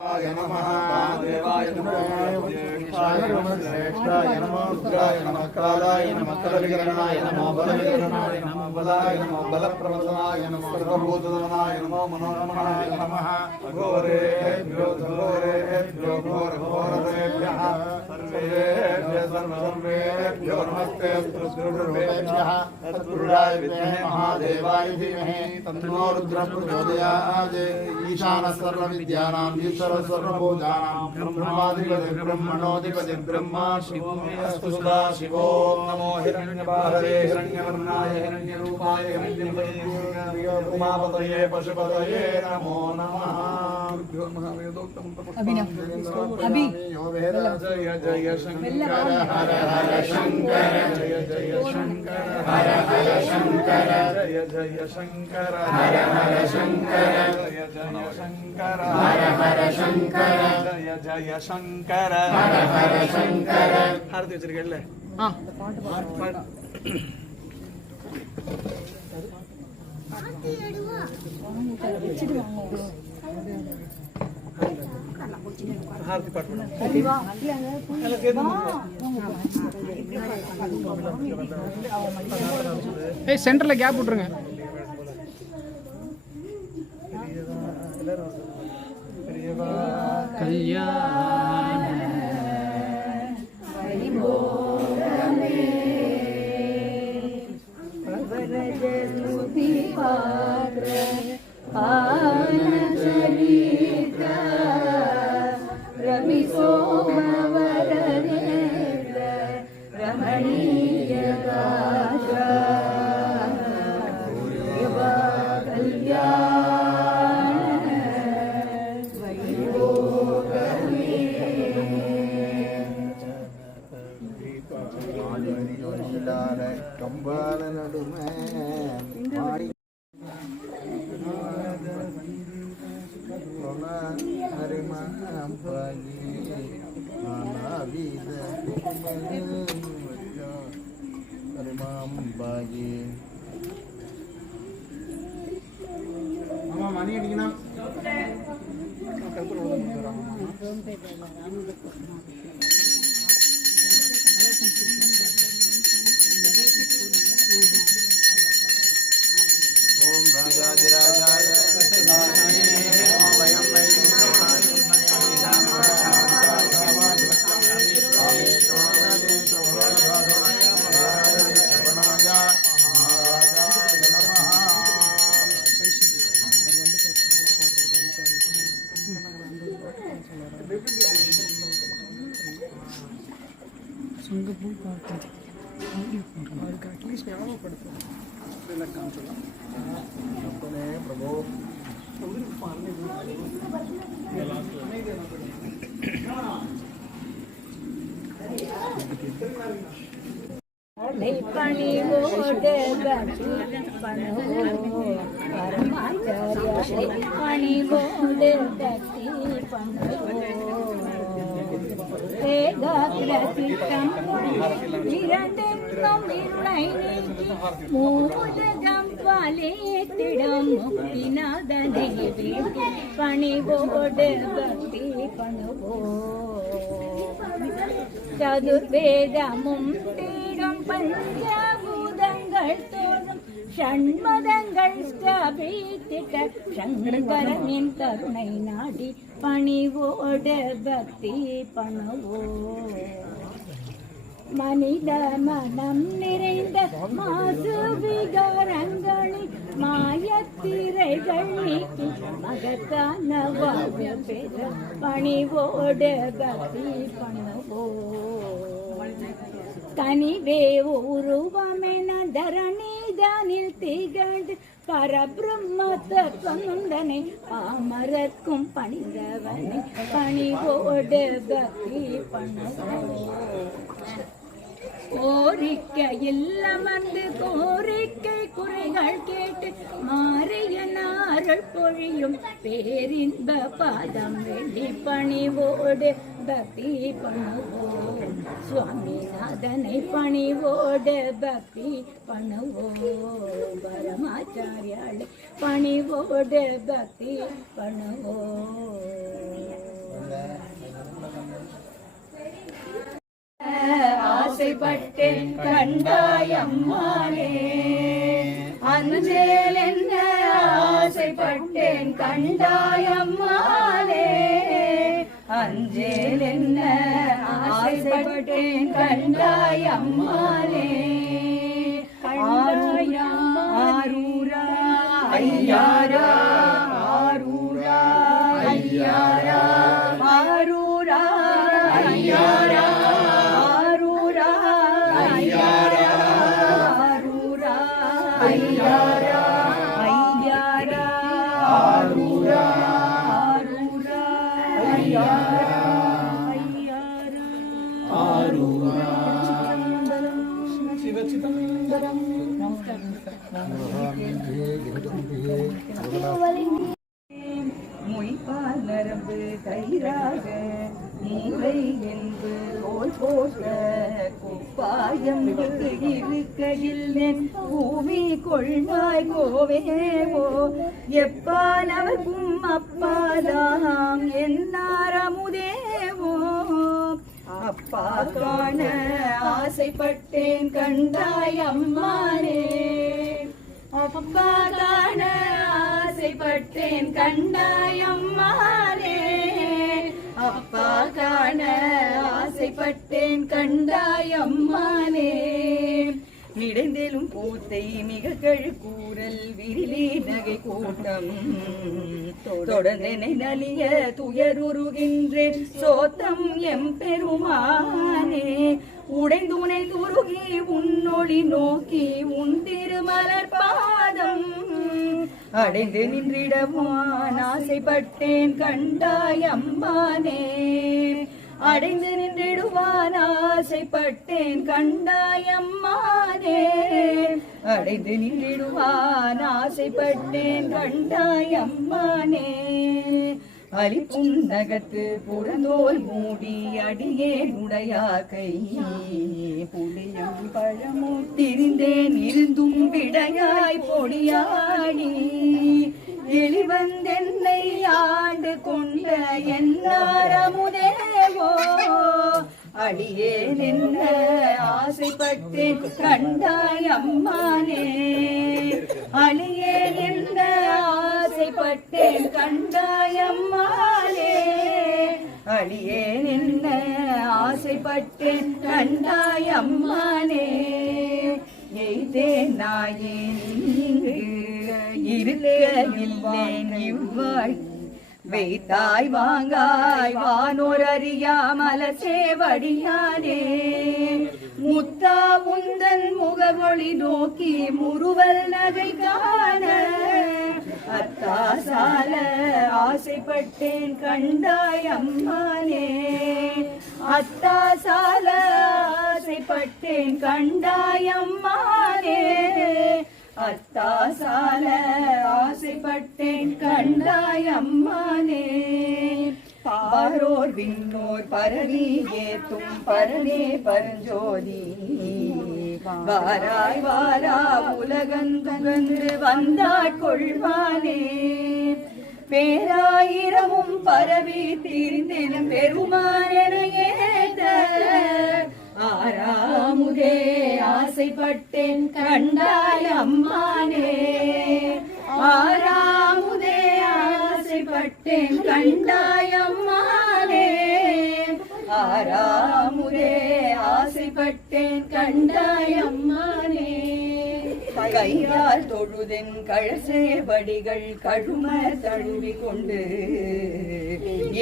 नमः देवाय नमः श्रेष्ठाय नमो रुद्राय नमः कालाय नमः कलविकरणाय नमो बलविकरणाय नमो बलाय नमो बलप्रवदनाय नमो सर्वभूतधनाय नमो मनोरमणाय नमः घोरेभ्यो घोरेभ्यो घोरघोरतेभ्यः सर्वेभ्यः सर्वसर्वेभ्यो नमस्ते गुरुभ्यः तत्पुरुषाय विद्महे महादेवाय धीमहि तन्नो रुद्रः प्रचोदयात् ईशानः सर्वविद्यानां सर्वभूतानां ब्रह्माधिपति ब्रह्मणोऽधिपति ब्रह्मा शिवो अस्तु सदा शिवो नमो हिरण्यबाहवे हिरण्यवर्णाय हिरण्यरूपाय हिरण्यमये उमापतये पशुपतये नमो नमः जय जय शंकर हर हर शंकर जय जय शंकर हर हर शंकर जय जय शंकर हर हर शंकर जय जय शंकर हर हर शंकर जय जय शंकर हर हर शंकर हारती வச்சிருக்கேல்ல ஆத்தி எடுவா வெச்சிடுவாங்க हारती पाठ सेंटरல கேப் விட்டுருங்க கல்யாண வைபோகமே பவரஜஸ்துதி பாத்ர ஆனசரீத ரவி சோமவரநேத்ர ரமணீய காஷ கம்பால நடுமே மணி அடிக்கணும் ओम राजाधिराजाय वयं प्रभु பணிவோடு பரமாச்சாரிய பணிவோடு பக்தி ஏகாகிரசித்தம் இரண்டென்னும் இருளை நீக்கி மூதகம் பாலேத்திடம் முக்திநாதனை வேண்டி பணிவோடு பக்தி பண்ணுவோ சதுர்வேதமும் தேடும் பஞ்சபூதங்கள் தோறும் ஷண்மதங்கள் ஸ்தாபித்திட்ட சங்கரனின் கருணை நாடி பணிவோடு பக்தி பண்ணுவோ மனித மனம் நிறைந்த மாசு விகாரங்களில் மாயத்திரைகள் நீக்கி மகத்தான வாழ்வு பெற பணிவோடு பக்தி பண்ணுவோ தனிவே உருவமென தரணிதானில் திகழ் பரபிரம்ம தத்துவந்தனை பாமரர்க்கும் பணிந்தவனை பணிவோடு பக்தி பண்ணுவோ கோரிக்கையில் அமர்ந்து கோரிக்கை குறைகள் கேட்டு மாறிய நாரள் பொழியும் பேரின்ப பாதம் வேண்டி பணிவோடு பக்தி பண்ணுவோம் சுவாமிநாதனை பணிவோடு பக்தி பண்ணுவோம் பரமாச்சாரியாளை பணிவோடு பக்தி பண்ணுவோம் ஆசைப்பட்டேன் கண்டாயம்மானே அஞ்சேல் என்ன ஆசைப்பட்டேன் கண்டாயம்மானே அஞ்சேல் என்ன ஆசைப்பட்டேன் கண்டாயம்மானே ஆரூரா ஆரூரா ஐயாரா ஆரூரா ஐயாரா ஆரூரா ஐயாரா ஆரூரா ஐயாரா ஆரூரா ஐயாரா ஐயாரா ஆரூரா ஆரூரா ஐயாரா ஐயாரா ஆரூரா சிவசிதம்பரம் மொய்பால் நரம்பு கயிறாக மூளை என்பு தோல் போட்ட குப்பாயம் இருக்கையில் என் பூமி கொள்வாய் கோவேவோ எப்பால் அவர்க்கும் அப்பாதாம் என்னாரமுதேவோ அப்பா காண ஆசைப்பட்டேன் கண்டாய் அம்மானே அப்பா காண ஆசைப்பட்டேன் கண்டாய் அம்மானே அப்பா காண ஆசைப்பட்டேன் கண்டாய் அம்மானே மிடைந்தேலும் பூத்தை மிக கழுக்கூறல் விரிலி நகை கூட்டம் தொடர்ந்தனை நலிய துயருகின்றேன் சோத்தம் எம் பெருமானே உடைந்துனை துருகி உன்னொளி நோக்கி உன் திருமலர் பாதம் அடைந்து நின்றிடவான் ஆசைப்பட்டேன் கண்டாய் அம்மானே அடைந்து நின்றிடுவான் ஆசைப்பட்டேன் கண்டாய் அம்மானே அடைந்து நின்றிடுவான் ஆசைப்பட்டேன் கண்டாய் அம்மானே அலிப்பும் நகத்து புறந்தோல் மூடி அடியே உடையா கை புளியும் பழமும் திரிந்தேன் இருந்தும் விடையாய் பொடியாடி எளிவந்தென்னை ஆண்டு கொண்ட என்னாரமுதேவோ அடியே நின்ன ஆசைப்பட்டேன் கண்டாய் அம்மானே அடியே நின்ன ஆசைப்பட்டேன் கண்டாய் அம்மானே அடியே நின்ன ஆசைப்பட்டேன் கண்டாய் அம்மானே எய்தேன் நாயேன் இங்கு இருக்கவில்லேன் இவ்வாழ் வைத்தாய் வாங்காய் வானோர் அறியாமல சேவடியானே முத்தா உந்தன் முகவொளி நோக்கி முறுவல் நகை காண அத்தா சால ஆசைப்பட்டேன் கண்டாய் அம்மானே அத்தா சால ஆசைப்பட்டேன் கண்டாய் அம்மானே அத்தா சால ஆசைப்பட்டேன் கண்டாய் அம்மானே பாரோர் விண்ணோர் பரவி ஏத்தும் பரனே பரஞ்சோதி வாராய் வாரா உலகந்துகந்து வந்தாட்கொள்வானே பேராயிரமும் பரவி தீர்ந்தெனும் பெருமானேத்த ஆறாமுதே ஆசைப்பட்டேன் கண்டாய் அம்மானே ஆறாமுதே ஆசைப்பட்டேன் கண்டாய் அம்மானே ஆறாமுதே ஆசைப்பட்டேன் கண்டாய் அம்மானே கையால் தொழுதென் கழசேவடிகள் கழும தழுவி கொண்டு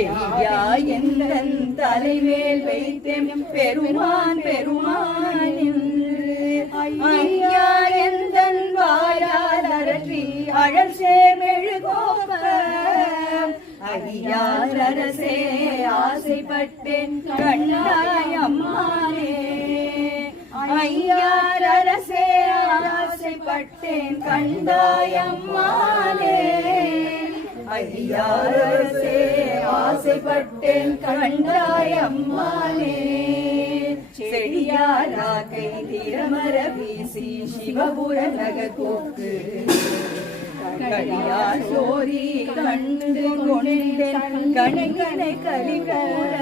எய்யா எந்தன் தலைவேல் வைத்தேன் பெருமான் பெருமானின் ஐயா எந்தன் வாயால் அரற்றி அழல் சேமெழுகோப ஐயார் அரசே ஆசைப்பட்டேன் கண்டாய் அம்மானே ஐயார் அரசே ஆசைப்பட்டேன் கண்டாய் அம்மானே ஐயார் அரசே ஆசைப்பட்டேன் கண்டாய் அம்மானே செடியாரா கை திறமர வீசி சிவபுர நகர்கோக்கு கடியார் சோரி கண்டு கொண்டேன் கணிகனை கலிகோர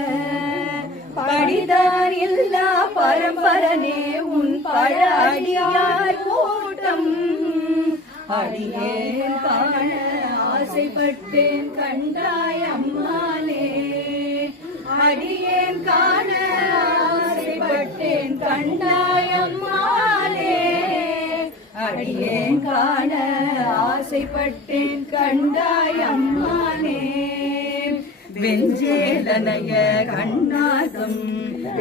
படிதான் இல்லா பரம்பரனே உன் பழ அடியார் கூட்டம் அடியேன் காண ஆசைப்பட்டேன் கண்டாய் அம்மானே அடியேன் காண ஆசைப்பட்டேன் கண்டாய் அம்மானே அடியேன் காண ஆசைப்பட்டேன் கண்டாய் அம்மானே வெஞ்சேலனைய கண்ணாகம்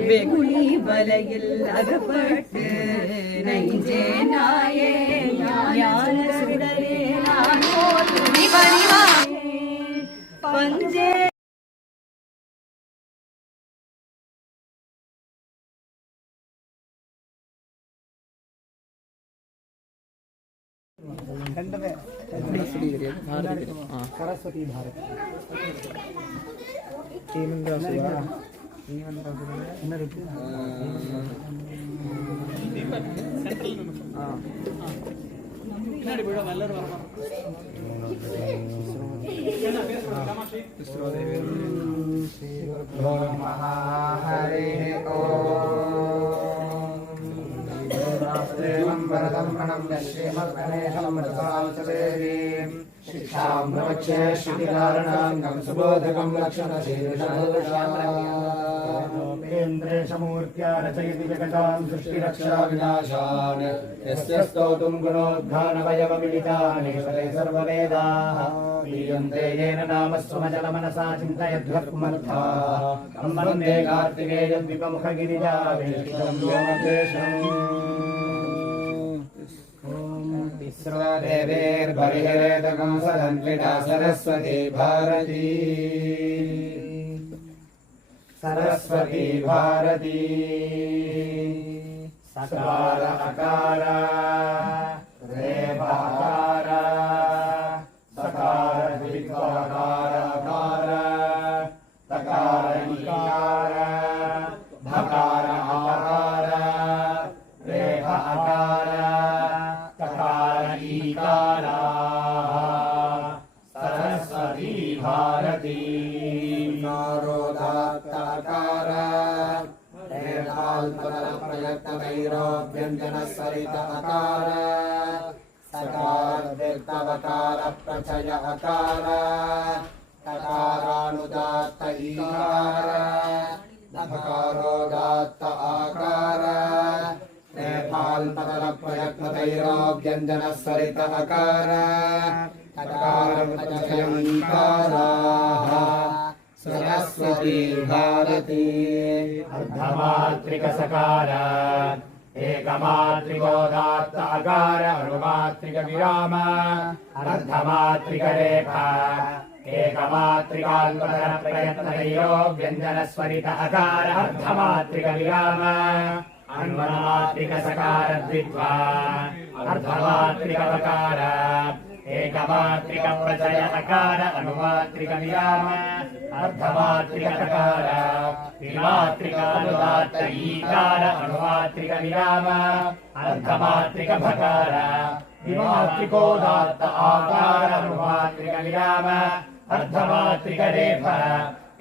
வெகுளி வலையில் அகப்பட்டு நெஞ்சே நாயே ஞான சுடரே நான் பஞ்சே सरस्वती भारत वरदं प्रणम्य श्रीमद्गणेशं रसांसदेवीं शिक्षां प्रवक्ष्ये श्रुतिकारणाङ्गं सुबोधकं लक्षणशीर्षेन्द्रेशमूर्त्या रचयति जगतां सृष्टिरक्षाविनाशान् यस्य स्तोतुं गुणोद्घानवयवमिलितानि सरे सर्ववेदाः लीयन्ते येन नामस्वमजलमनसा चिन्तयध्वक्मर्थाः तं वन्दे कार्तिकेयद्विपमुखगिरिजावेष्टितं व्योमकेशम् देवेर्बलिहरेदकं सदन्विता सरस्वती भारती सरस्वती भारती सकार अकार रेफाकार सकार द्वित्वाकार अकार तकार इकार भकार आकार रेफ अकार सरस्वती भारती नारोदात्ताकार प्रयत्नवैरोभ्यञ्जनस्वरित अकार सकार व्यक्तवकार प्रचय अकार तकारानुदात्त ईकार धकारोदात्त आकार प्रयत्नवैरोभ्यञ्जनस्वरित अकार सरस्वती भारती अर्धमात्रिक सकार एकमात्रिकोदात्त अकार अनुमात्रिक विराम अर्धमात्रिक रेखा एकमात्रिकाल्पतर प्रयत्नवैरोभ्यञ्जनस्वरित अकार अर्धमात्रिक विराम अन्वमात्रिक सकार द्वित्वा अर्धमात्रिक वकार एकमात्रिक प्रचय अकार अनुमात्रिक विराम अर्धमात्रिक तकार त्रिमात्रिक अनुदात्त ईकार अनुमात्रिक विराम अर्धमात्रिक भकार द्विमात्रिकोदात्त आकार अनुमात्रिक विराम अर्धमात्रिक रेफ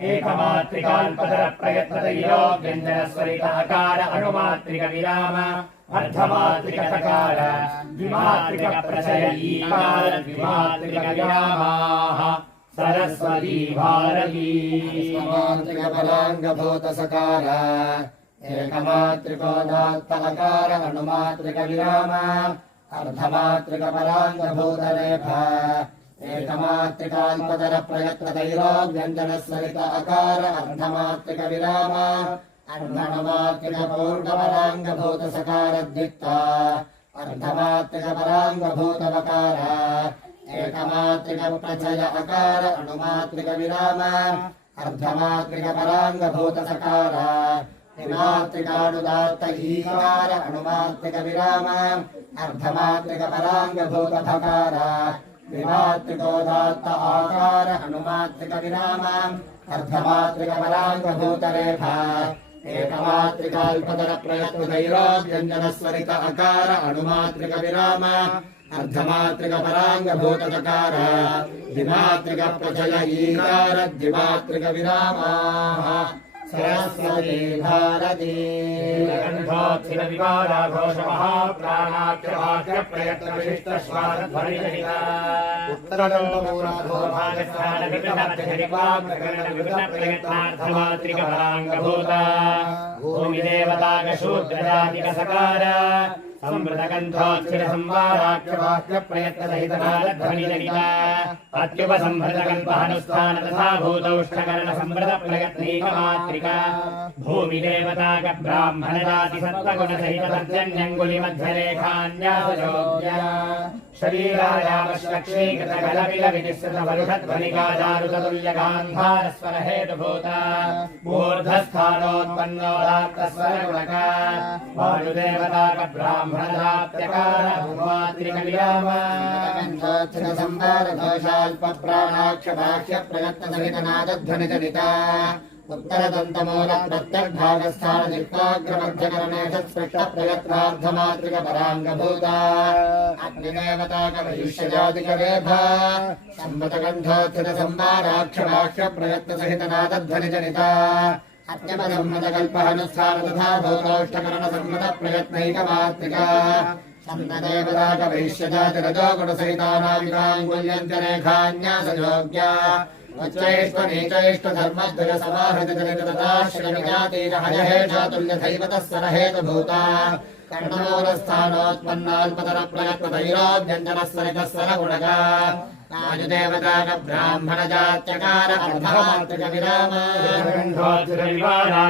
एकमात्रिकाल्पतर प्रयत्नवैरोभ्यञ्जनस्वरित अकार अनुमात्रिक विराम अर्धमात्रिक तकार द्विमात्रिक प्रचय ईकार द्विमात्रिक विरामाः सरस्वती भारती एकमात्रिक पराङ्गभूत सकार एकमात्रिकोदात्त अकार अनुमात्रिक विराम अर्धमात्रिक पराङ्गभूत रेफा एकमात्रिकाल्पतर प्रयत्नवैरोभ्यञ्जनस्वरित अकार अर्धमात्रिक विराम अर्धमात्रिक पूर्णपराङ्गभूत सकार द्वित्वा अर्धमात्रिक पराङ्गभूत वकार एकमात्रिक प्रचय अकार अनुमात्रिक विराम अर्धमात्रिक पराङ्गभूत सकार त्रिमात्रिकानुदात्त ईकार अनुमात्रिक विराम अर्धमात्रिक पराङ्गभूत भकार त्रिमात्रिकोदात्त आकार अनुमात्रिक विराम अर्धमात्रिक पराङ्गभूत रेफा एकमात्रिकाल्पतर प्रयत्नवैरोभ्यञ्जनस्वरित अकार अनुमात्रिक विराम अर्धमात्रिक पराङ्गभूत तकार द्विमात्रिक प्रचय ईकार द्विमात्रिक विरामाः सरस्वती भारती घोषमहाप्राणाख्यवाक्यप्रयत्नविशिष्टश्वासध्वनिजनिता उत्तरदन्तमूलाधोभागस्थानविकृतप्रयत्नार्थमात्रिकपराङ्गभूता भूमिदेवताकशूद्रजातिकसकार संवृतकण्ठोच्चिरसंवाराख्यवाक्यप्रयत्नसहितनादध्वनिजनिता अत्युपसंहृतकल्पहनुष्ठान तथा भूतौष्ठकरणसंवृतप्रयत्नैकमात्रिका भूमिदेवताकब्राह्मणजातिसत्त्वगुणसहितपर्जन्यङ्गुलिमध्यरेखान्यासयोग्या शरीरायामश्लक्ष्मीकृतकलविलविनिश्रितवरुषध्वनिकाचारुततुल्यगान्धारस्वरहेतुभूता मूर्धस्थानोत्पन्नोदात्तस्वरगुणका वायुदेवताकब्राह्मणजात्यकार भूमात्रिकविराम संवारघोषाल्पप्राणाख्यवाक्यप्रयत्नसहितनादध्वनिजनिता उत्तरदन्तमूलप्रत्यग्भागस्थाननिर्वाग्रमध्यकरणेषत्स्पृष्टप्रयत्नार्थमात्रिकपराङ्गभूता अग्निदेवताकवैश्यजातिकरेभा संवृतकण्ठोत्थितसंवाराख्यवाक्यप्रयत्नसहितनादध्वनिजनिता अत्यपसंहृतकल्पहनुष्ठान तथा भूतौष्ठकरणसंवृतप्रयत्नैकमात्रिका सन्तदेवताकवैश्यजातिरजोगुणसहितानाविकाङ्गुल्यञ्जरेखान्यासयोग्या उच्चैष्टनीचैष्टधर्मद्वयसमाहृतिजनितदाश्रयजातीरहयहेषातुल्यधैवतः कर्णमूलस्थानोत्पन्नाल्पतरप्रयत्नतैरोभ्यञ्जनस्वरितः वायुदेवताकब्राह्मणजात्यकार अर्धमात्रिकविराम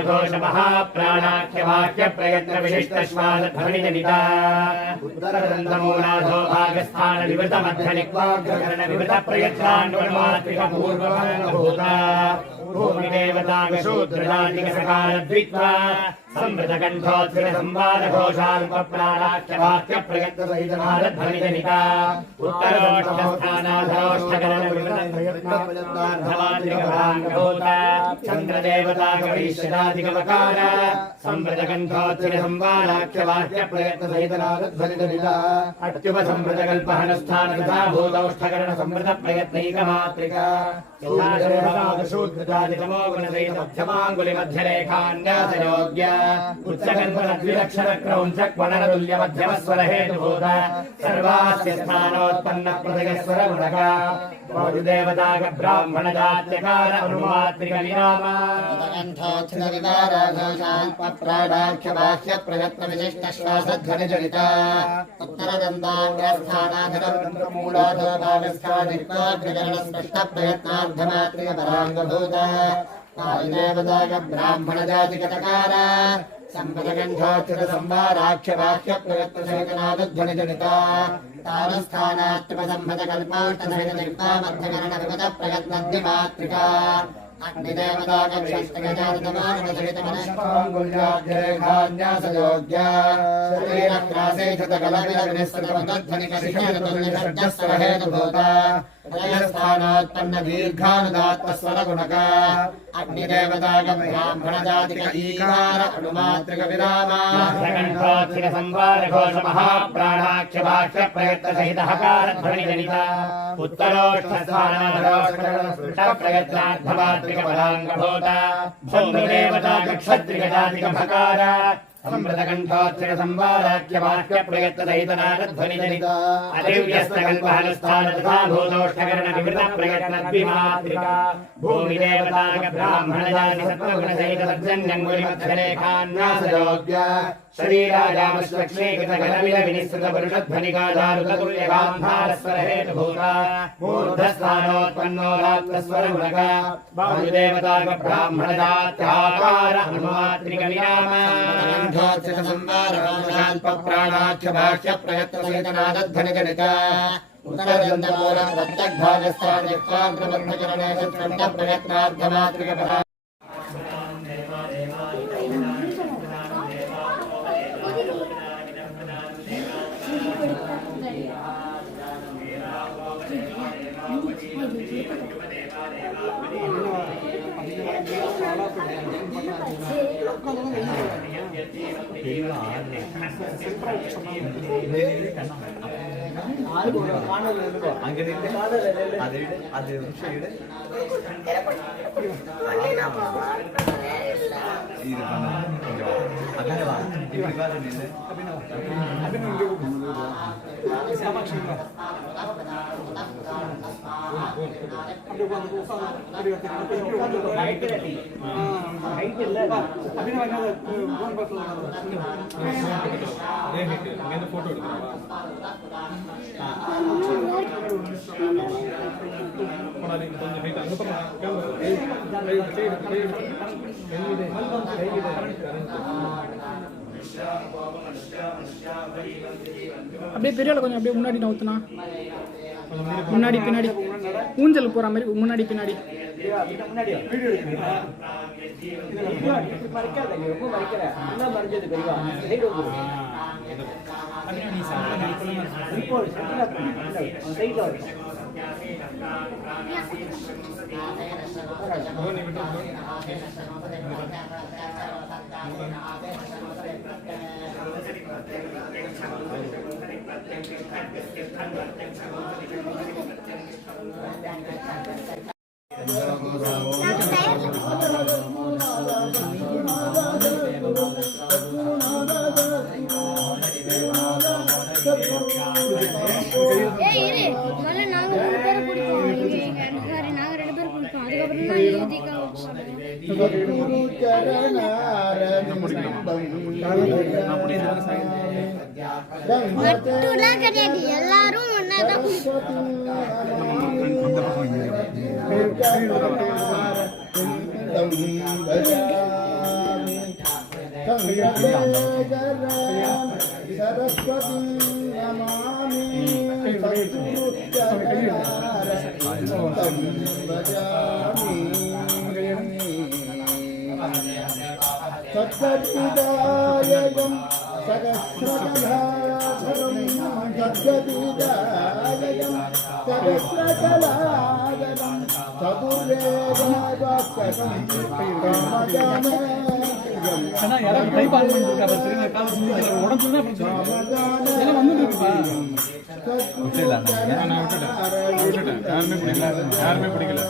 घोषमहाप्राणाख्यवाक्यप्रयत्नविशिष्टश्वासध्वनिजनिता उत्तरदन्तमूलाधोभागस्थानविवृतमध्यनिक्वाग्रकरणविवृतप्रयत्नान्वमात्रिकपूर्वभूता भूमिदेवताकशूद्रजातिकसकारद्वित्वा संवृतकण्ठोत्थितसंवारघोषाल्पप्राणाख्यवाक्यप्रयत्नसहितनादध्वनिजनिता उत्तरोष्ठस्थानाधरोष्ठकरणविवृतप्रयत्नार्थमात्रिकपराङ्गभूता चन्द्रदेवताकवैश्यजातिकवकार संवृतकण्ठोत्थितसंवाराख्यवाक्यप्रयत्नसहितनादध्वनिजनिता अत्युपसंवृतकल्पहनुष्ठान तथा भूतौष्ठकरणसंवृतप्रयत्नैकमात्रिका शूद्रजातितमो गुणसहितमध्यमाङ्गुलिमध्यरेखान्यासयोग्या उच्चकल्पनद्विलक्षणक्रौञ्चक्वणनतुल्यमध्यमस्वरहेतुभूता सर्वास्य स्थानोत्पन्नप्रदयस्वरगुणका वायुदेवताकब्राह्मणजात्यकार अनुमात्रिकविराम उत्तरदन्ताङ्गस्थानप्रयत्नविशिष्टश्वासध्वनिजनिता उत्तरदन्ताङ्गस्थानाधिकरणमूलाधोभागस्थानिर्वाग्रकरणस्पष्टप्रयत्नार्थमात्रिकपराङ्गभूता वायुदेवताकब्राह्मणजातिकटकार संवृतकण्ठोत्थितसंवाराख्यवाक्यप्रयत्नसहितनादध्वनिजनिता तारस्थानात्मकसंहतकल्पोष्टसहितनिर्वामध्यकरणविगतप्रयत्नद्विमात्रिका अग्निदेवताकविशिष्टगजातमानसहितमनष्टाङ्गुल्याग्रेखान्यासयोग्या शरीरक्रासेथतकलविलविनिश्रितपदध्वनिकर्षणतुल्यषड्जस्वरहेतुभूता हृदयस्थानोत्पन्नदीर्घानुदात्तस्वरगुणका अग्निदेवताकब्राह्मणजातिक ईकार अनुमात्रिकविराम संवारघोषमहाप्राणाख्यवाक्यप्रयत्नसहितहकारध्वनिजनिता उत्तरोष्ठस्थानाधरोष्ठकरणस्पृष्टप्रयत्नार्थमात्रिकपराङ्गभूता भूमिदेवताकक्षत्रियजातिकभकार संवृतकण्ठोत्थितसंवाराख्यवाक्यप्रयत्नसहितनादध्वनिजनिता अदिव्यस्तकल्पहनुष्ठान तथा भूतौष्ठकरणविवृतप्रयत्नद्विमात्रिका भूमिदेवताकब्राह्मणजातिसत्त्वगुणसहितपर्जन्यङ्गुलिमध्यरेखान्यासयोग्या शरीरायामश्लक्ष्मीकृतकलविलविनिश्रितपरुषध्वनिकाचारुततुल्यगान्धारस्वरहेतुभूता मूर्धस्थानोत्पन्नोदात्तस्वरगुणका वायुदेवताकब्राह्मणजात्याकार अनुमात्रिकविराम संवारघोषाल्पप्राणाख्यवाक्यप्रयत्नसहितनादध्वनिजनिता उत्तरदन्तमूलप्रत्यग्भागस्थानिर्वाग्रमध्यकरणेषत्स्पष्टप्रयत्नार्थमात्रिकपरा அது இது பண்ணலாம் கொஞ்சம் அபினவா இப்படி பாரு நீ போட்டோ அப்படியே பெரிய கொஞ்சம் அப்படியே முன்னாடி நவுத்துனா முன்னாடி பின்னாடி ஊஞ்சல் போற மாதிரி முன்னாடி பின்னாடி எல்லாரும் ஒன்னாதான் सरस्वती नमामि सद्गतिदायकं सहस्रकलाधरं सद्गतिदायकं सहस्रकलाधरं चतुर्वेदावाक्यं யாருமே பிடிக்கல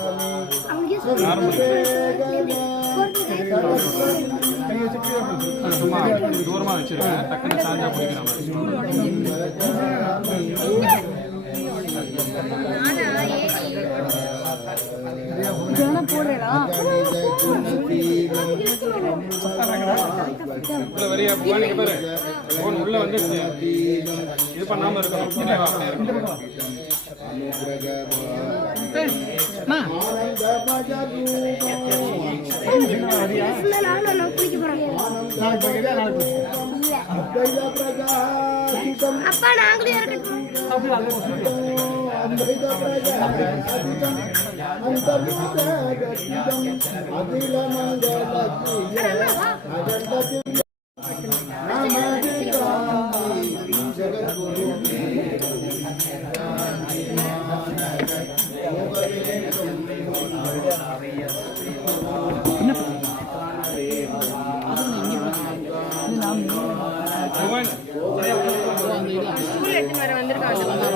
தூரமா வச்சிருக்கேன் டக்குனு சாஞ்சா பிடிக்கிறேன் வரியா புவானிக்கு பாரு போன் உள்ள வந்து இது பண்ணாம இருக்கணும் அப்பா நாங்களே இருக்கட்டும் ஸ்கூல் எடுத்து வர வந்திருக்காங்க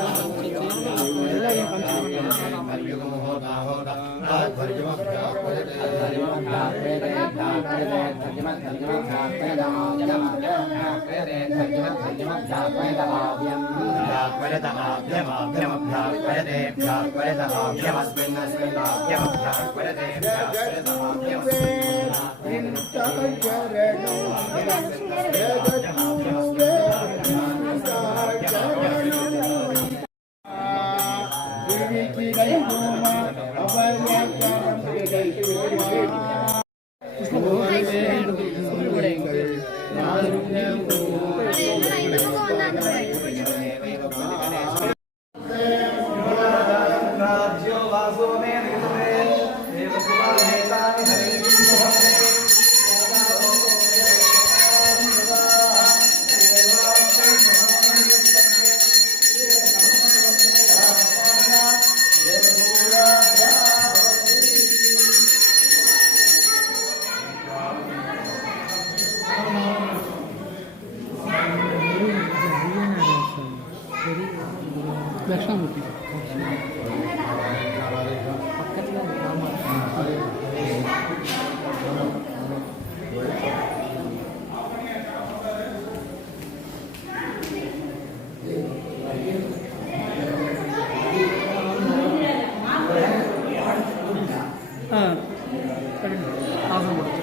ஆசனம் போட்டு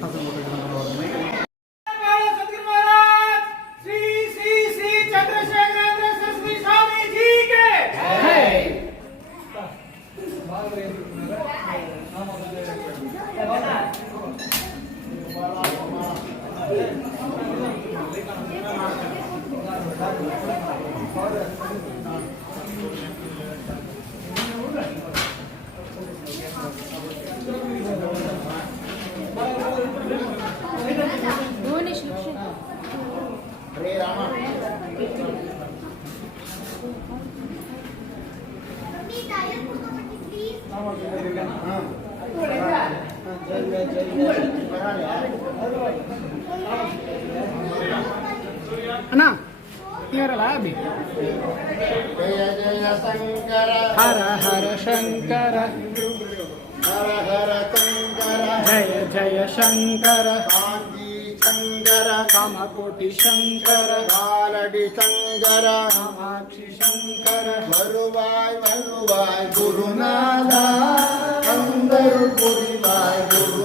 ஆசனம் போட்டு அண்ணா நீ வரல அப்படி ஜய ஜய சங்கர ஹர ஹர சங்கர ஹர ஹர சங்கர ஜய ஜய சங்கர காஞ்சி சங்கர காமகோட்டி சங்கர காலடி சங்கர காமாட்சி சங்கர வருவாய் வருவாய் குருநாதா அந்தருள் புரிவாய் குரு